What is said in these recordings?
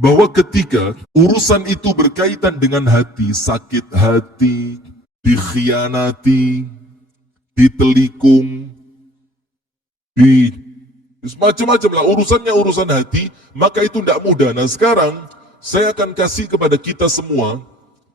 bahwa ketika urusan itu berkaitan dengan hati, sakit hati, dikhianati, ditelikung, di macam-macam lah urusannya urusan hati, maka itu tidak mudah. Nah sekarang saya akan kasih kepada kita semua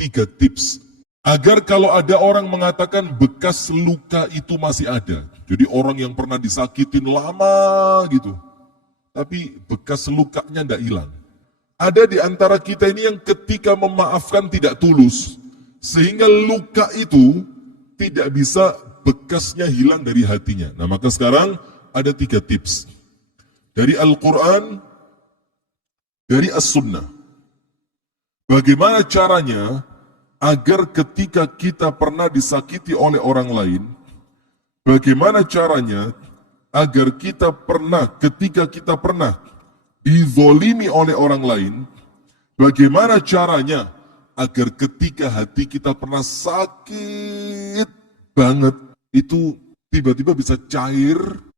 3 tips agar kalau ada orang mengatakan bekas luka itu masih ada. Jadi orang yang pernah disakitin lama gitu, tapi bekas lukanya tidak hilang. Ada di antara kita ini yang ketika memaafkan tidak tulus, sehingga luka itu tidak bisa bekasnya hilang dari hatinya. Nah maka sekarang ada 3 tips dari Al-Quran, dari As-Sunnah. Bagaimana caranya agar ketika kita pernah disakiti oleh orang lain, bagaimana caranya agar kita pernah, ketika kita pernah dizolimi oleh orang lain, bagaimana caranya agar ketika hati kita pernah sakit banget, itu tiba-tiba bisa cair,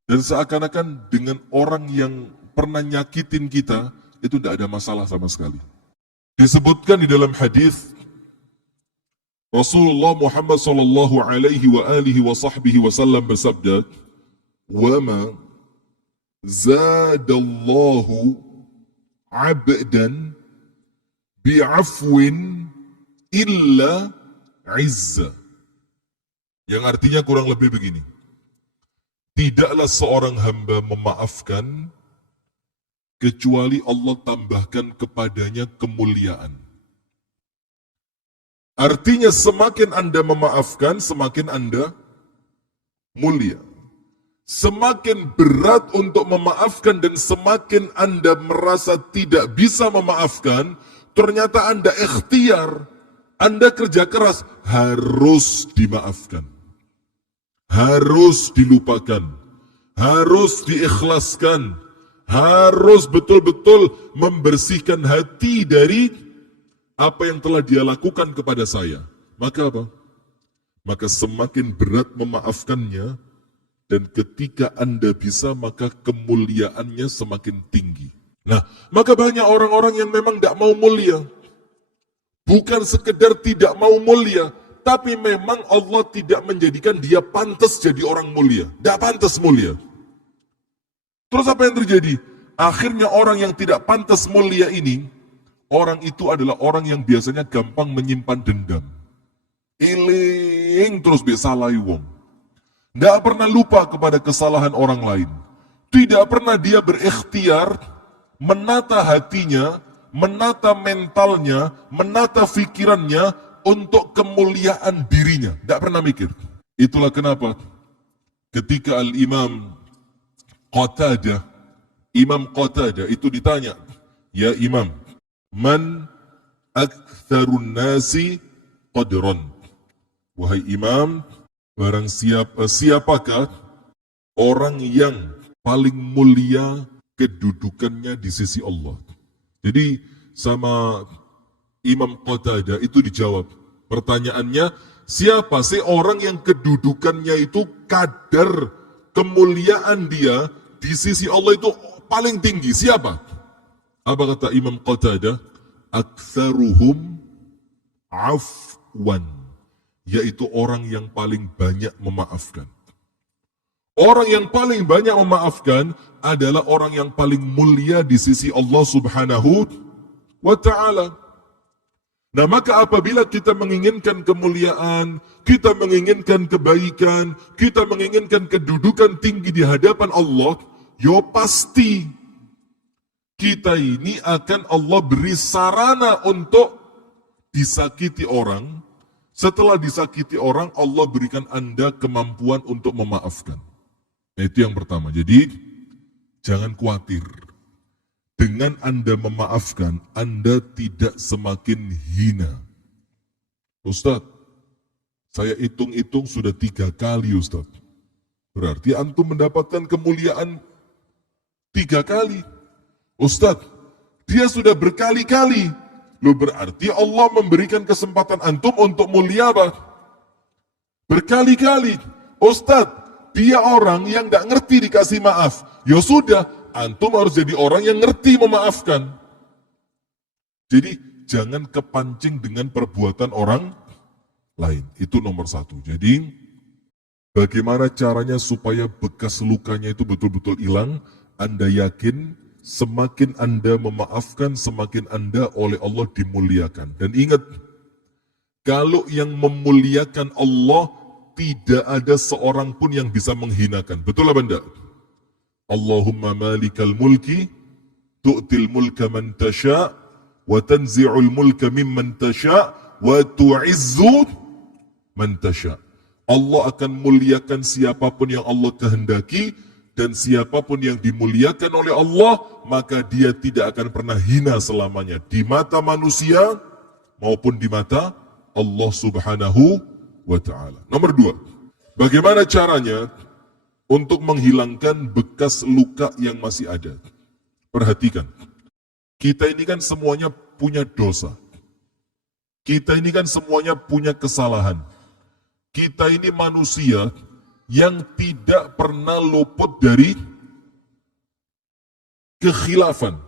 dan seakan-akan dengan orang yang pernah nyakitin kita, itu tidak ada masalah sama sekali. Disebutkan di dalam hadis Rasulullah Muhammad sallallahu alaihi wa alihi wa sahbihi wasallam bersabda, "Wa ma zadallahu abdan bi'afwin illa izza." Yang artinya kurang lebih begini. Tidaklah seorang hamba memaafkan kecuali Allah tambahkan kepadanya kemuliaan. Artinya semakin Anda memaafkan, semakin Anda mulia. Semakin berat untuk memaafkan dan semakin Anda merasa tidak bisa memaafkan, ternyata Anda ikhtiar, Anda kerja keras, harus dimaafkan. Harus dilupakan, harus diikhlaskan, harus betul-betul membersihkan hati dari apa yang telah dia lakukan kepada saya. Maka apa? Maka semakin berat memaafkannya, dan ketika Anda bisa, maka kemuliaannya semakin tinggi. Nah, maka banyak orang-orang yang memang tidak mau mulia. Bukan sekedar tidak mau mulia, tapi memang Allah tidak menjadikan dia pantas jadi orang mulia. Tidak pantas mulia. Terus apa yang terjadi? Akhirnya orang yang tidak pantas mulia ini, orang itu adalah orang yang biasanya gampang menyimpan dendam. Iling terus besalai wong. Tidak pernah lupa kepada kesalahan orang lain. Tidak pernah dia berikhtiar menata hatinya, menata mentalnya, menata pikirannya untuk kemuliaan dirinya. Tidak pernah mikir. Itulah kenapa ketika Al-Imam Qatadah, Imam Qatadah itu ditanya, "Ya Imam, man aktsarun nasi qadran?" Wahai Imam, barang siapakah orang yang paling mulia kedudukannya di sisi Allah? Jadi sama Imam Qatadah itu dijawab. Pertanyaannya, siapa sih orang yang kedudukannya itu kadar kemuliaan dia di sisi Allah itu paling tinggi? Siapa? Apa kata Imam Qatadah? Aktsaruhum afwan, yaitu orang yang paling banyak memaafkan. Orang yang paling banyak memaafkan adalah orang yang paling mulia di sisi Allah Subhanahu wa ta'ala. Nah maka apabila kita menginginkan kemuliaan, kita menginginkan kebaikan, kita menginginkan kedudukan tinggi di hadapan Allah, yo pasti kita ini akan Allah beri sarana untuk disakiti orang. Setelah disakiti orang, Allah berikan Anda kemampuan untuk memaafkan. Nah, itu yang pertama. Jadi jangan khawatir. Dengan Anda memaafkan, Anda tidak semakin hina. Ustaz, saya hitung-hitung sudah 3 kali Ustaz. Berarti antum mendapatkan kemuliaan 3 kali. Ustaz, dia sudah berkali-kali. Loh berarti Allah memberikan kesempatan antum untuk mulia apa? Berkali-kali. Ustaz, dia orang yang gak ngerti dikasih maaf. Ya sudah, antum harus jadi orang yang ngerti memaafkan. Jadi jangan kepancing dengan perbuatan orang lain. Itu nomor satu. Jadi bagaimana caranya supaya bekas lukanya itu betul-betul hilang? Anda yakin semakin Anda memaafkan, semakin Anda oleh Allah dimuliakan. Dan ingat, kalau yang memuliakan Allah, tidak ada seorang pun yang bisa menghinakan. Betul apa enggak? Allahumma malikal mulki, tu'til mulka man tasha, wa tanzi'ul mulka mimman tasha, wa tu'izzu man tasha. Allah akan muliakan siapapun yang Allah kehendaki, dan siapapun yang dimuliakan oleh Allah, maka dia tidak akan pernah hina selamanya. Di mata manusia, maupun di mata Allah subhanahu wa ta'ala. Nomor dua, bagaimana caranya untuk menghilangkan bekas luka yang masih ada? Perhatikan, kita ini kan semuanya punya dosa. Kita ini kan semuanya punya kesalahan. Kita ini manusia yang tidak pernah luput dari kekhilafan.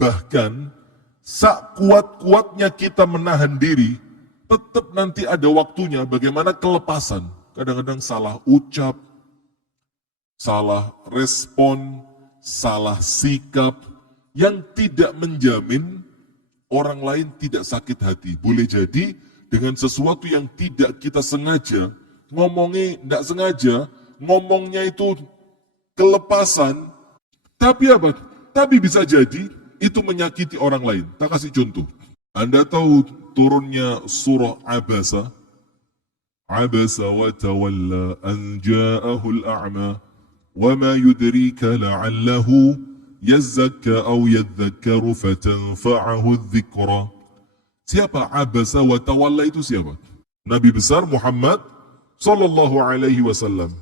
Bahkan, sekuat-kuatnya kita menahan diri, tetap nanti ada waktunya bagaimana kelepasan. Kadang-kadang salah ucap, salah respon, salah sikap, yang tidak menjamin orang lain tidak sakit hati. Boleh jadi dengan sesuatu yang tidak kita sengaja, ngomongnya tidak sengaja, ngomongnya itu kelepasan, tapi apa? Tapi bisa jadi itu menyakiti orang lain. Tak kasih contoh. Anda tahu turunnya surah Abasa? Abasa wa tawalla an ja'ahul a'ma wa ma yudrika la'allahu yazzakka aw yadhakkaru fatanfa'ahu dhikra. Siapa Abasa wa tawalla itu siapa? Nabi besar Muhammad sallallahu alaihi wasallam.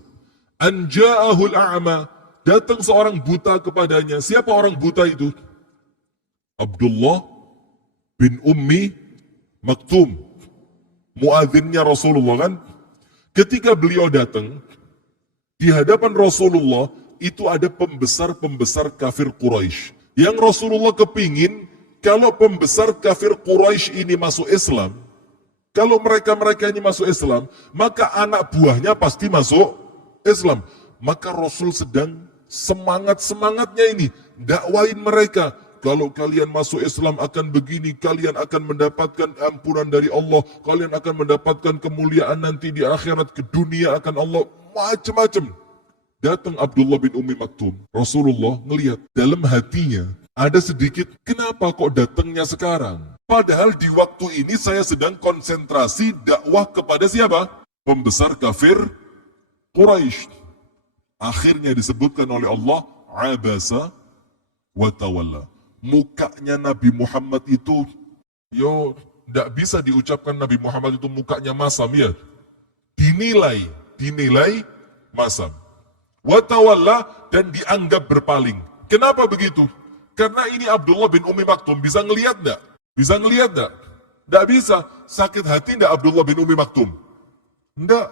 An ja'ahul a'ma, datang seorang buta kepadanya. Siapa orang buta itu? Abdullah bin Ummi Maktum, muadzinnya Rasulullah kan. Ketika beliau datang di hadapan Rasulullah, itu ada pembesar-pembesar kafir Quraisy. Yang Rasulullah kepingin kalau pembesar kafir Quraisy ini masuk Islam, kalau mereka-mereka ini masuk Islam, maka anak buahnya pasti masuk Islam. Maka Rasul sedang semangat-semangatnya ini dakwain mereka. Kalau kalian masuk Islam akan begini, kalian akan mendapatkan ampunan dari Allah, kalian akan mendapatkan kemuliaan nanti di akhirat, ke dunia akan Allah, macam-macam. Datang Abdullah bin Ummi Maktum, Rasulullah ngelihat dalam hatinya ada sedikit, kenapa kok datangnya sekarang? Padahal di waktu ini saya sedang konsentrasi dakwah kepada siapa? Pembesar kafir Quraisy. Akhirnya disebutkan oleh Allah, Abasa wa tawalla. Mukanya Nabi Muhammad itu, tidak bisa diucapkan Nabi Muhammad itu mukanya masam ya. Dinilai masam. Wa tawalla, dan dianggap berpaling. Kenapa begitu? Karena ini Abdullah bin Ummi Maktum, bisa ngelihat enggak? Bisa ngelihat enggak? Enggak bisa. Sakit hati enggak Abdullah bin Ummi Maktum? Enggak.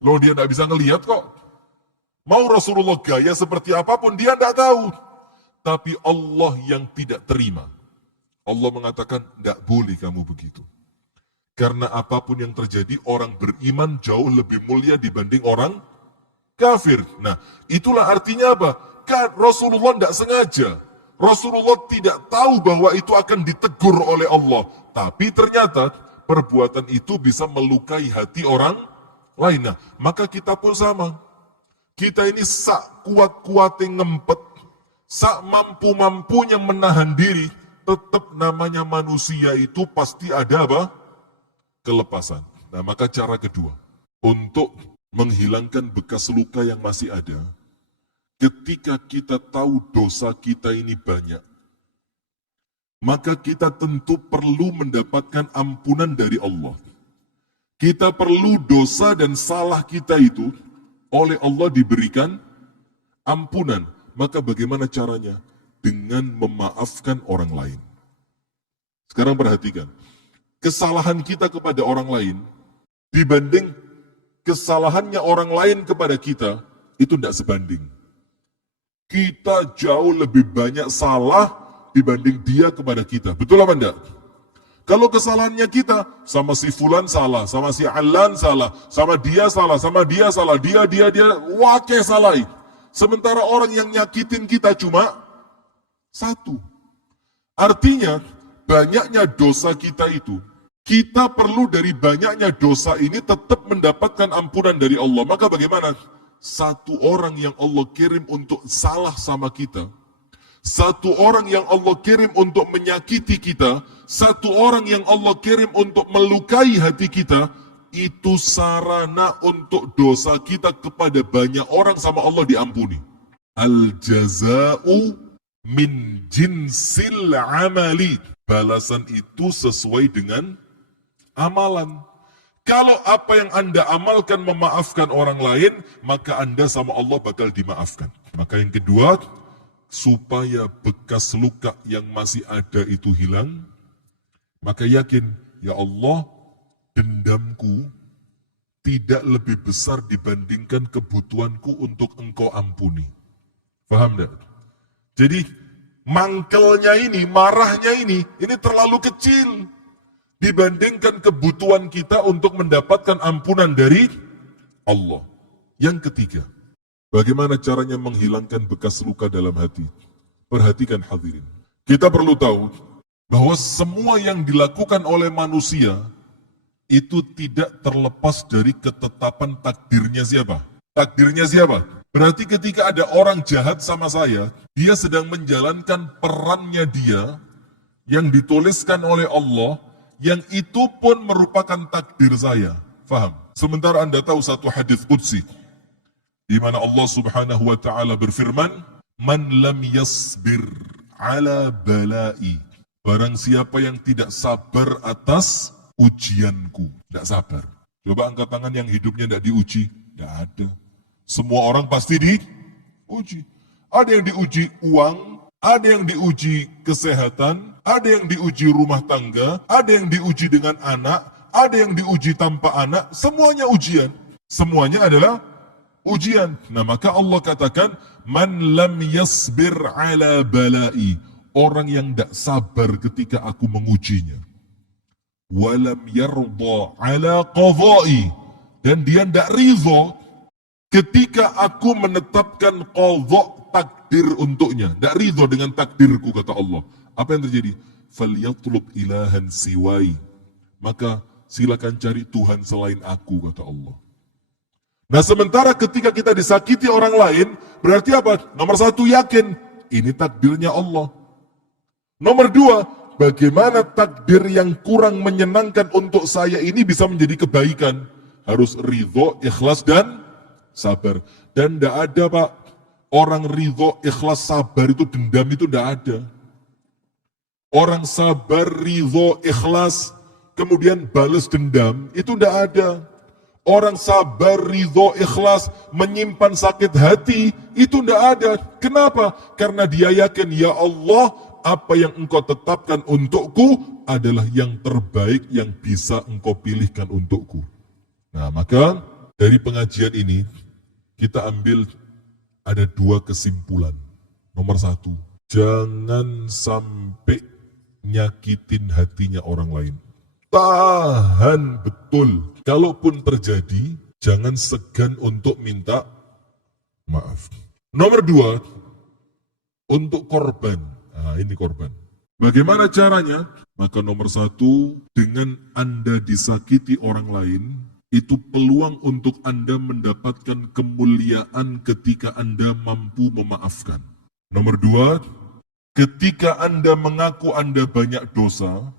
Loh, dia enggak bisa ngelihat kok. Mau Rasulullah gaya seperti apapun, dia enggak tahu. Tapi Allah yang tidak terima. Allah mengatakan, enggak boleh kamu begitu. Karena apapun yang terjadi, orang beriman jauh lebih mulia dibanding orang kafir. Nah, itulah artinya apa? Kan Rasulullah tidak sengaja. Rasulullah tidak tahu bahwa itu akan ditegur oleh Allah. Tapi ternyata perbuatan itu bisa melukai hati orang lain. Nah, maka kita pun sama. Kita ini sak kuat-kuatnya ngempet, sak mampu-mampunya menahan diri, tetap namanya manusia itu pasti ada apa? Kelepasan. Nah, maka cara kedua, untuk menghilangkan bekas luka yang masih ada, ketika kita tahu dosa kita ini banyak, maka kita tentu perlu mendapatkan ampunan dari Allah. Kita perlu dosa dan salah kita itu oleh Allah diberikan ampunan. Maka bagaimana caranya? Dengan memaafkan orang lain. Sekarang perhatikan, kesalahan kita kepada orang lain dibanding kesalahannya orang lain kepada kita, itu tidak sebanding. Kita jauh lebih banyak salah dibanding dia kepada kita. Betul apa enggak? Kalau kesalahannya kita, sama si Fulan salah, sama si Alan salah, sama dia salah, dia, wakil salah. Sementara orang yang nyakitin kita cuma satu. Artinya, banyaknya dosa kita itu, kita perlu dari banyaknya dosa ini tetap mendapatkan ampunan dari Allah. Maka bagaimana? Satu orang yang Allah kirim untuk salah sama kita, satu orang yang Allah kirim untuk menyakiti kita, satu orang yang Allah kirim untuk melukai hati kita, itu sarana untuk dosa kita kepada banyak orang sama Allah diampuni. Al-jaza'u min jinsil amali. Balasan itu sesuai dengan amalan. Kalau apa yang Anda amalkan memaafkan orang lain, maka Anda sama Allah bakal dimaafkan. Maka yang kedua, supaya bekas luka yang masih ada itu hilang, maka yakin, ya Allah, dendamku tidak lebih besar dibandingkan kebutuhanku untuk Engkau ampuni. Paham tidak? Jadi, mangkelnya ini, marahnya ini terlalu kecil dibandingkan kebutuhan kita untuk mendapatkan ampunan dari Allah. Yang ketiga, bagaimana caranya menghilangkan bekas luka dalam hati? Perhatikan hadirin. Kita perlu tahu bahwa semua yang dilakukan oleh manusia itu tidak terlepas dari ketetapan takdirnya siapa? Takdirnya siapa? Berarti ketika ada orang jahat sama saya, dia sedang menjalankan perannya dia yang dituliskan oleh Allah, yang itu pun merupakan takdir saya. Faham? Sementara Anda tahu satu hadis qudsi di mana Allah Subhanahu wa taala berfirman, "Man lam yasbir ala balai." Barang siapa yang tidak sabar atas ujianku, tidak sabar. Coba angkat tangan yang hidupnya tidak diuji, tidak ada. Semua orang pasti diuji. Ada yang diuji uang, ada yang diuji kesehatan, ada yang diuji rumah tangga, ada yang diuji dengan anak, ada yang diuji tanpa anak, semuanya ujian. Semuanya adalah ujian. Nah, maka Allah katakan, man lam yasbir ala balai, orang yang tidak sabar ketika aku mengujinya. Walam yarda ala qadai, dan dia tidak ridho ketika aku menetapkan qadha, takdir untuknya. Tidak ridho dengan takdirku, kata Allah. Apa yang terjadi? Falyatlub ilahan siwai, maka silakan cari Tuhan selain aku, kata Allah. Nah, sementara ketika kita disakiti orang lain, berarti apa? Nomor satu, yakin ini takdirnya Allah. Nomor dua, bagaimana takdir yang kurang menyenangkan untuk saya ini bisa menjadi kebaikan? Harus ridho, ikhlas, dan sabar. Dan tidak ada, Pak, orang ridho, ikhlas, sabar itu dendam itu tidak ada. Orang sabar, ridho, ikhlas, kemudian balas dendam, itu tidak ada. Orang sabar, ridho, ikhlas, menyimpan sakit hati, itu tidak ada. Kenapa? Karena dia yakin, ya Allah, apa yang engkau tetapkan untukku adalah yang terbaik yang bisa engkau pilihkan untukku. Nah, maka dari pengajian ini, kita ambil ada dua kesimpulan. Nomor satu, jangan sampai nyakitin hatinya orang lain. Tahan betul. Kalaupun terjadi, jangan segan untuk minta maaf. Nomor dua, untuk korban. Nah, ini korban. Bagaimana caranya? Maka nomor satu, dengan Anda disakiti orang lain, itu peluang untuk Anda mendapatkan kemuliaan ketika Anda mampu memaafkan. Nomor dua, ketika Anda mengaku Anda banyak dosa,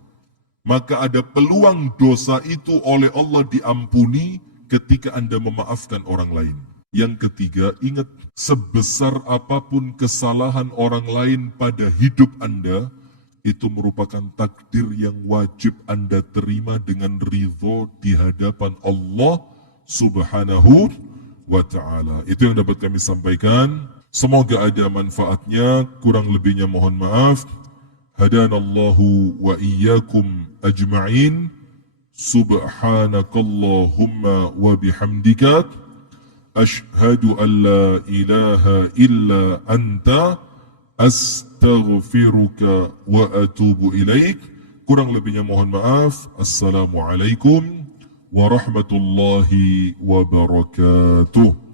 maka ada peluang dosa itu oleh Allah diampuni ketika Anda memaafkan orang lain. Yang ketiga, ingat, sebesar apapun kesalahan orang lain pada hidup Anda, itu merupakan takdir yang wajib Anda terima dengan ridho di hadapan Allah Subhanahu wa ta'ala. Itu yang dapat kami sampaikan. Semoga ada manfaatnya, kurang lebihnya mohon maaf. Hadanallahu wa iyyakum ajma'in. Subhanakallahumma wa bihamdika ashhadu an la ilaha illa anta Astaghfiruka wa atubu ilaik. Kurang lebihnya mohon maaf. Assalamualaikum warahmatullahi wabarakatuh.